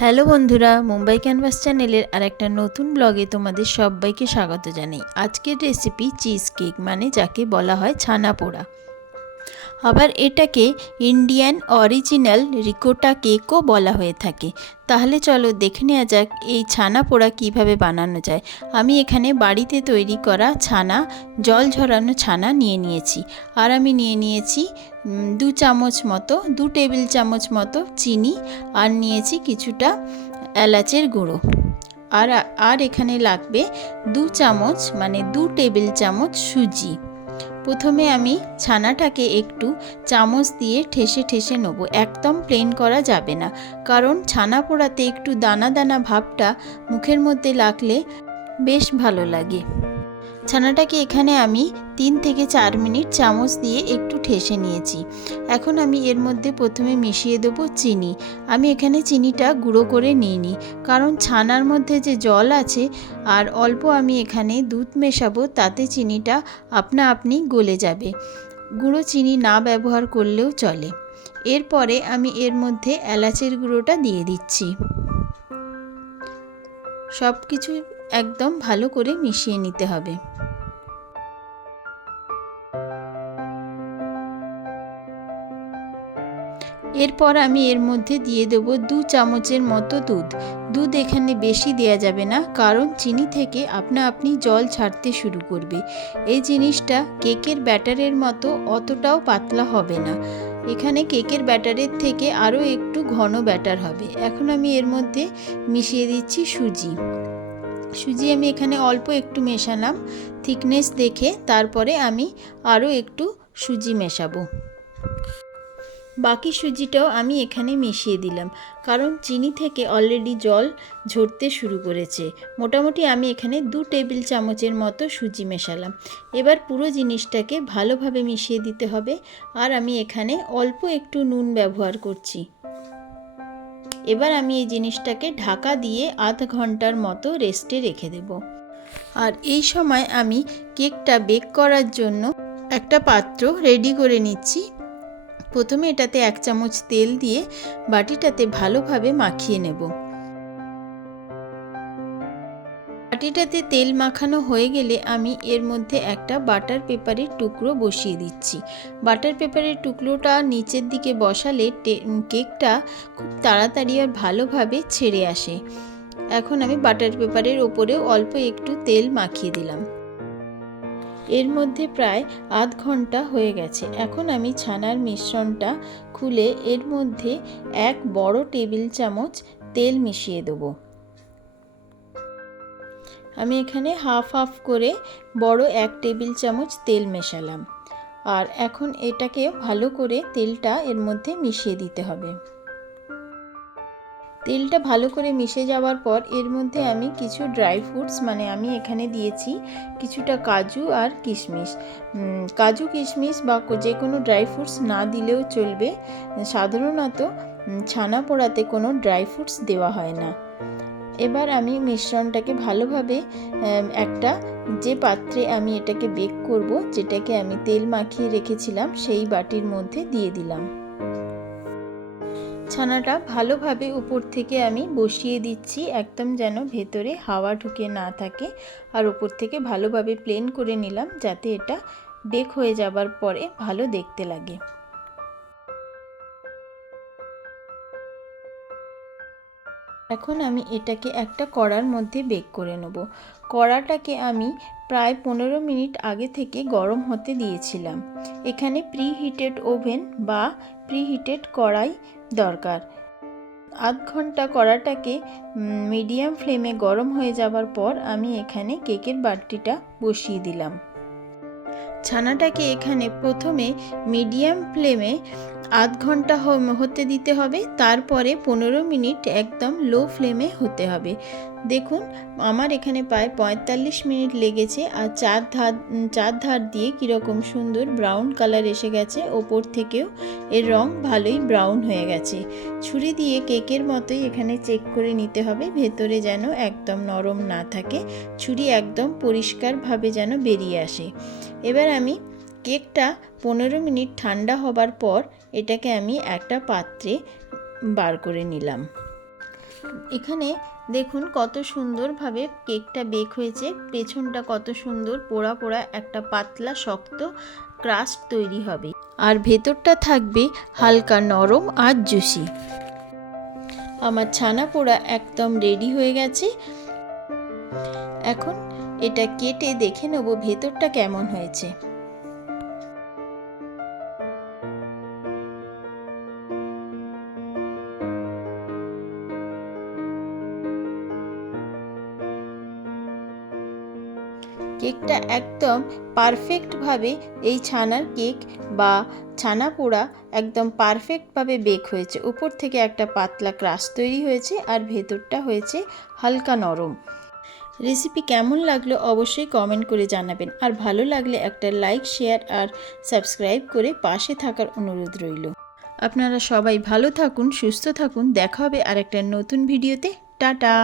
Hello বন্ধুরা, Mumbai canvas চ্যানেলের আরেকটা নতুন ব্লগে তোমাদের সবাইকে স্বাগত জানাই। আজকের রেসিপি চিজ কেক, মানে যাকে বলা হয় ছানা পোড়া। আবার এটাকে ইন্ডিয়ান অরিজিনাল রিকোটা কেকও বলা হয়ে থাকে। তাহলে চলো দেখে নেওয়া যাক এই ছানা পোড়া কীভাবে বানানো যায়। আমি এখানে বাড়িতে তৈরি করা ছানা, জল ঝরানো ছানা নিয়ে নিয়েছি। আর আমি নিয়ে নিয়েছি 2 টেবিল চামচ মতো চিনি, আর নিয়েছি কিছুটা এলাচের গুঁড়ো। আর এখানে লাগবে 2 চামচ মানে 2 টেবিল চামচ সুজি। প্রথমে আমি ছানাটাকে একটু চামচ দিয়ে ঠেসে ঠেসে নেব। একদম প্লেন করা যাবে না, কারণ ছানা পোড়াতে একটু দানা দানা ভাবটা মুখের মধ্যে লাগলে বেশ ভালো লাগে। ছানাটাকে এখানে আমি 3 থেকে 4 মিনিট চামচ দিয়ে একটু ঠেসে নিয়েছি। এখন আমি এর মধ্যে প্রথমে মিশিয়ে দেবো চিনি। আমি এখানে চিনিটা গুঁড়ো করে নিইনি, কারণ ছানার মধ্যে যে জল আছে আর অল্প আমি এখানে দুধ মেশাবো, তাতে চিনিটা আপনা আপনি গলে যাবে। গুঁড়ো চিনি না ব্যবহার করলেও চলে। এরপরে আমি এর মধ্যে এলাচের গুঁড়োটা দিয়ে দিচ্ছি। সব কিছু একদম ভালো করে মিশিয়ে নিতে হবে। এরপর আমি এর মধ্যে দিয়ে দেবো 2 চামচের মতো দুধ এখানে বেশি দেয়া যাবে না, কারণ চিনি থেকে আপনা আপনি জল ছাড়তে শুরু করবে। এই জিনিসটা কেকের ব্যাটারের মতো অতটাও পাতলা হবে না, এখানে কেকের ব্যাটারের থেকে আরও একটু ঘন ব্যাটার হবে। এখন আমি এর মধ্যে মিশিয়ে দিচ্ছি সুজি আমি এখানে অল্প একটু মেশালাম থিকনেস দেখে, তারপরে আমি আরও একটু সুজি মেশাবো। বাকি সুজিটাও আমি এখানে মিশিয়ে দিলাম, কারণ চিনি থেকে অলরেডি জল ঝরতে শুরু করেছে। মোটামুটি আমি এখানে 2 টেবিল চামচের মতো সুজি মেশালাম। এবার পুরো জিনিসটাকে ভালোভাবে মিশিয়ে দিতে হবে। আর আমি এখানে অল্প একটু নুন ব্যবহার করছি। এবার আমি এই জিনিসটাকে ঢাকা দিয়ে আধ ঘন্টার মতো রেস্টে রেখে দেব। আর এই সময় আমি কেকটা বেক করার জন্য একটা পাত্র রেডি করে নিচ্ছি। প্রথমে এটাতে 1 চামচ তেল দিয়ে বাটিটাতে ভালোভাবে মাখিয়ে নেব। বাটিটাতে তেল মাখানো হয়ে গেলে আমি এর মধ্যে একটা বাটার পেপারের টুকরো বসিয়ে দিচ্ছি। বাটার পেপারের টুকরোটা নিচের দিকে বসালে কেকটা খুব তাড়াতাড়ি আর ভালোভাবে ছেড়ে আসে। এখন আমি বাটার পেপারের ওপরেও অল্প একটু তেল মাখিয়ে দিলাম। এর মধ্যে প্রায় আধ ঘন্টা হয়ে গেছে। এখন আমি ছানার মিশ্রণটা খুলে এর মধ্যে 1 বড় টেবিল চামচ তেল মিশিয়ে দেবো। আমি এখানে হাফ হাফ করে বড় 1 টেবিল চামচ তেল মেশালাম। আর এখন এটাকে ভালো করে তেলটা এর মধ্যে মিশিয়ে দিতে হবে। তেলটা ভালো করে মিশে যাওয়ার পর এর মধ্যে আমি কিছু ড্রাই ফ্রুটস, মানে আমি এখানে দিয়েছি কিছুটা কাজু আর কিশমিশ। কাজু কিশমিশ বা যে কোনো ড্রাই ফ্রুটস না দিলেও চলবে। সাধারণত ছানা পোড়াতে কোনো ড্রাই ফ্রুটস দেওয়া হয় না। এবার আমি মিশ্রণটাকে ভালোভাবে একটা যে পাত্রে আমি এটাকে বেক করব, যেটাকে আমি তেল মাখিয়ে রেখেছিলাম, সেই বাটির মধ্যে দিয়ে দিলাম। ছানাটা ভালোভাবে উপর থেকে আমি বসিয়ে দিচ্ছি, একদম যেন ভেতরে হাওয়া ঢুকে না থাকে। আর উপর থেকে ভালোভাবে প্লেন করে নিলাম, যাতে এটা বেক হয়ে যাবার পরে ভালো দেখতে লাগে। এখন আমি এটাকে একটা কড়ার মধ্যে বেক করে নেব। কড়াটাকে আমি প্রায় 15 মিনিট আগে থেকে গরম হতে দিয়েছিলাম। এখানে প্রিহিটেড ওভেন বা প্রিহিটেড কড়াই দরকার। আধ ঘন্টা কড়াটাকে মিডিয়াম ফ্লেমে গরম হয়ে যাবার পর আমি এখানে কেকের বাটিটা বসিয়ে দিলাম। ছানাটাকে এখানে প্রথমে মিডিয়াম ফ্লেমে আধ ঘন্টা হতে দিতে হবে, তারপরে 15 মিনিট একদম লো ফ্লেমে হতে হবে। দেখুন আমার এখানে প্রায় 45 মিনিট লেগেছে। আর চার ধার দিয়ে কীরকম সুন্দর ব্রাউন কালার এসে গেছে, ওপর থেকেও এর রং ভালোই ব্রাউন হয়ে গেছে। ছুরি দিয়ে কেকের মতোই এখানে চেক করে নিতে হবে, ভেতরে যেন একদম নরম না থাকে, ছুরি একদম পরিষ্কারভাবে যেন বেরিয়ে আসে। এবার আমি কেকটা 15 মিনিট ঠান্ডা হবার পর এটাকে আমি একটা পাত্রে বার করে নিলাম। এখানে দেখুন কত সুন্দরভাবে কেকটা বেক হয়েছে, পেছনটা কত সুন্দর পোড়া পোড়া একটা পাতলা শক্ত ক্রাস্ট তৈরি হবে, আর ভেতরটা থাকবে হালকা নরম আর জুসি। আমার ছানা পোড়া একদম রেডি হয়ে গেছে। এখন এটা কেটে দেখে নেব ভেতরটা কেমন হয়েছে। কেকটা একদম পারফেক্টভাবে এই ছানার কেক বা ছানা পোড়া একদম পারফেক্টভাবে বেক হয়েছে। উপর থেকে একটা পাতলা ক্রাস্ট তৈরি হয়েছে আর ভেতরটা হয়েছে হালকা নরম। রেসিপি কেমন লাগলো অবশ্যই কমেন্ট করে জানাবেন, আর ভালো লাগলে একটা লাইক, শেয়ার আর সাবস্ক্রাইব করে পাশে থাকার অনুরোধ রইল। আপনারা সবাই ভালো থাকুন, সুস্থ থাকুন। দেখা হবে আর একটা নতুন ভিডিওতে। টাটা।